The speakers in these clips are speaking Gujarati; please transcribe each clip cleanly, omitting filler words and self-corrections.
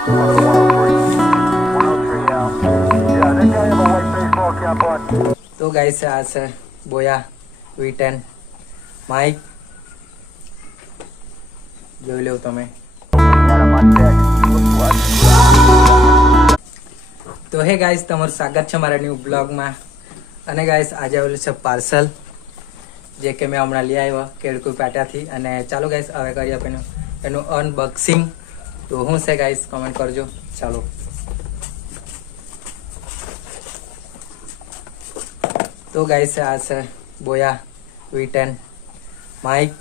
તો ગાઈસ આ છે બોયા V10 માઇક જોઈ લો તમે. તો હે ગાઈસ તમારું સ્વાગત છે મારા ન્યૂ બ્લોગમાં. અને ગાઈસ આજે આવેલું છે પાર્સલ જે કે મેં હમણાં લઈ આવ્યો કેળકુઈ પાટાથી. અને ચાલો ગાઈસ હવે કરીએ આપણે એનું અનબોક્સિંગ. તો શું છે ગાઈસ કમેન્ટ કરજો. ચાલો તો ગાઈસ આ છે બોયા V10 માઇક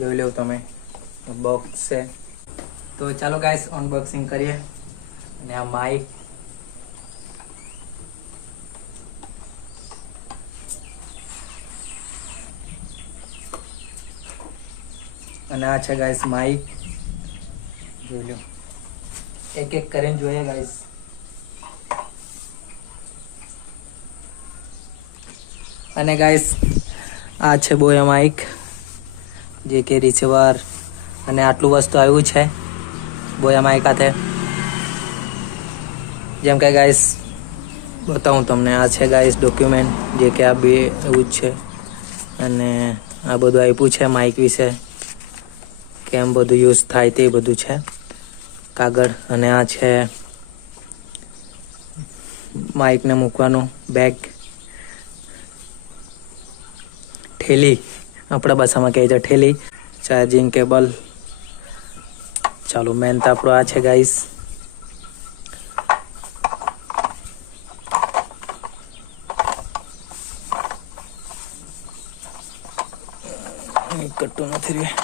જોઈ લો તમે બોક્સ છે. તો ચાલો ગાઈસ અનબોક્સિંગ કરીએ. અને આ માઇક અને આ છે ગાઈસ માઇક જોઈ લો. એક એક કરીને જોઈએ ગાઈસ. અને ગાઈસ આ છે બોયા માઇક જે કે રિસીવર અને આટલું વસ્તુ આવ્યું છે બોયા માઇક સાથે. જેમ કે ગાઈસ બતાવું તમને, આ છે ગાઈસ ડોક્યુમેન્ટ જે કે આ બે એવું જ છે. અને આ બધું આપ્યું છે માઇક વિશે, કેમ બધું યુઝ થાય તે બધું છે કાગળ. અને આ છે માઇકને મૂકવાનું બેગ, ઠેલી આપણા ભાષામાં કહે છે ઠેલી, ચાર્જિંગ કેબલ. ચાલો મેન તો આપણો આ છે ગાઈસ. કટ્ટું નથી રહ્યું.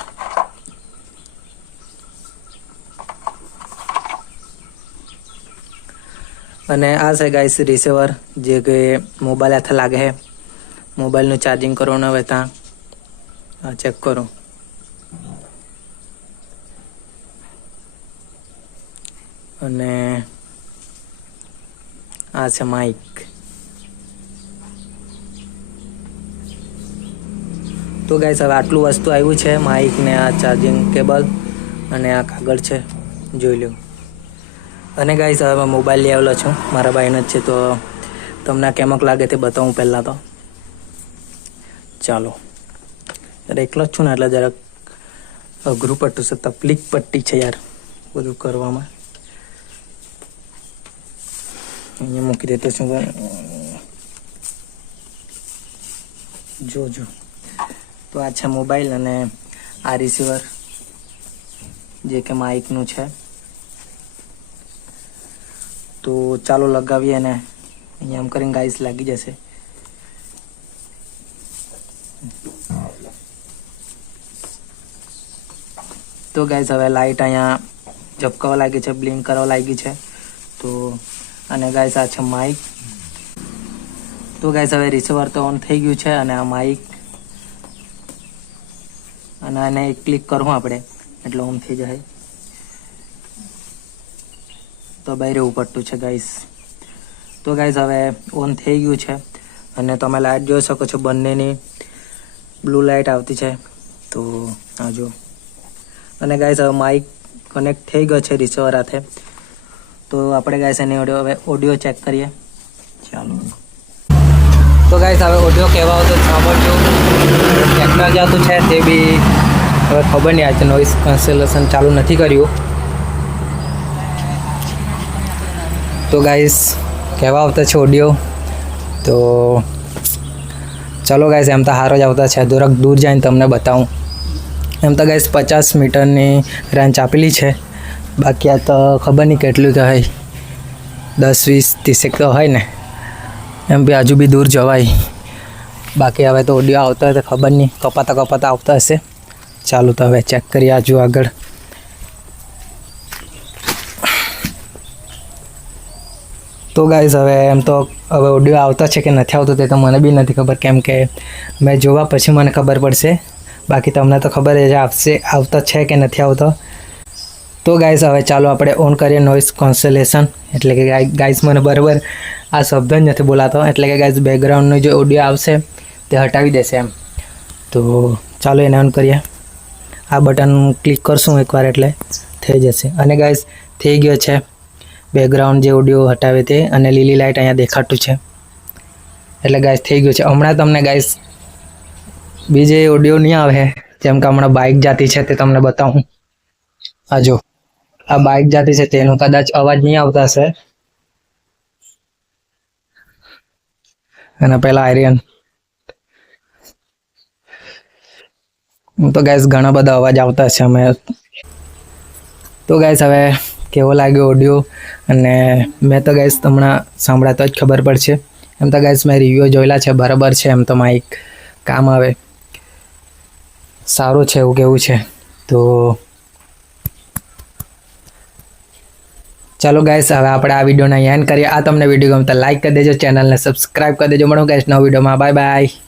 અને આ છે ગાઈસ રિસીવર જે કે મોબાઈલ હાથે લાગે છે. મોબાઈલનું ચાર્જિંગ કરવાનું હવે ત્યાં આ ચેક કરો. અને આ છે માઇક. તો ગાઈસ હવે આટલું વસ્તુ આવ્યું છે, માઇક ને આ ચાર્જિંગ કેબલ અને આ કાગળ છે જોઈ લો. અને ગાઈસ હવે મોબાઈલ લઈ આવેલો છું, મારા ભાઈનો જ છે. તો તમને કેમક લાગે તે બતાવું પહેલાં તો. ચાલો એકલો જ છું ને એટલે જરાક અઘરું પડતું છે, તકલીફ પડતી છે યાર બધું કરવામાં. અહીંયા મૂકી દેતો છું. જોજો. તો આ છે મોબાઈલ અને આ રિસીવર જે કે માઇકનું છે. તો ચાલો લગાવીએ ને અહીંયા આમ કરીને ગાઈસ લાગી જશે. તો ગાઈસ હવે લાઇટ અહીંયા ઝબકાવા લાગી છે, બ્લિંક કરવા લાગી છે. તો અને ગાઈસ આ છે માઇક. તો ગાઈસ હવે રિસીવર તો ઓન થઈ ગયું છે અને આ માઇક. અને આને ક્લિક કરું આપણે એટલે ઓન થઈ જાય. તો બહાર એવું પડતું છે ગાઈસ. તો ગાઈસ હવે ઓન થઈ ગયું છે અને તમે લાઇટ જોઈ શકો છો, બંનેની બ્લુ લાઇટ આવતી છે. તો આ જો. અને ગાઈસ હવે માઇક કનેક્ટ થઈ ગયો છે રિસીવર સાથે. તો આપણે ગાઈસ એની ઓડિયો ચેક કરીએ. ચાલો. તો ગાઈસ હવે ઓડિયો કહેવા આવતો સાંભળજો. ટેકનોલોજી આવતું છે તે બી હવે ખબર નહીં, આજે નોઇઝ કેન્સલેશન ચાલુ નથી કર્યું. તો ગાઈસ કહેવા આવતા છે ઓડિયો. તો ચલો ગાઈસ એમ તો સારો જ આવતા છે. થોડાક દૂર જઈને તમને બતાવું. એમ તો ગાઈસ 50 મીટરની રેન્જ આપેલી છે. બાકી આ તો ખબર નહીં કેટલું તો હોય, 10 20 30 તો હોય ને. એમ બી હજુ બી દૂર જવાય. બાકી હવે તો ઓડિયો આવતો હોય તો ખબર નહીં, કપાતા આવતા હશે. ચાલો તો હવે ચેક કરીએ આજુ આગળ. તો ગાઈસ હવે એમ તો હવે ઓડિયો આવતા છે કે નથી આવતો તે તો મને બી નથી ખબર, કેમ કે મેં જોવા પછી મને ખબર પડશે. બાકી તમને તો ખબર જ આવતા છે કે નથી આવતો. તો ગાઈસ હવે ચાલો આપણે ઓન કરીએ નોઇઝ કેન્સલેશન. એટલે કે ગાઈસ મને બરાબર આ શબ્દ જ નથી બોલાતો. એટલે કે ગાઈસ બેકગ્રાઉન્ડનો જે ઓડિયો આવશે તે હટાવી દેશે એમ. તો ચાલો એને ઓન કરીએ. આ બટન ક્લિક કરશું એકવાર એટલે થઈ જશે. અને ગાઈસ થઈ ગયો છે બેકગ્રાઉન્ડ જે ઓડિયો હટાવે તે, અને લીલી લાઇટ અહીંયા દેખાતું છે. એટલે ગાઈસ થઈ ગયું છે. હમણાં તમને ગાઈસ બીજે ઓડિયો નહીં આવે, જેમ કે હમણાં બાઇક જાતી છે તે તમને બતાવું. આ જો આ બાઇક જાતી છે તેનો કદાચ અવાજ નહીં આવતા હશે. અને પેલા આર્યન તો ગાઈસ ઘણા બધા અવાજ આવતા છે અમે. તો ગાઈસ હવે કેવો લાગ્યો ઓડિયો, અને મેં તો ગાઈસ હમણાં સાંભળાતો જ ખબર પડશે. એમ તો ગાઈસ મેં રિવ્યૂ જોયેલા છે, બરાબર છે. એમ તો માઇક કામ આવે, સારું છે એવું કેવું છે. તો ચાલો ગાઈસ હવે આપણે આ વિડીયોને એન્ડ કરીએ. આ તમને વિડીયો ગમતા લાઈક કરી દેજો, ચેનલને સબસ્ક્રાઈબ કરી દેજો. મળો ગાઈસ નવા વિડીયોમાં. Bye bye.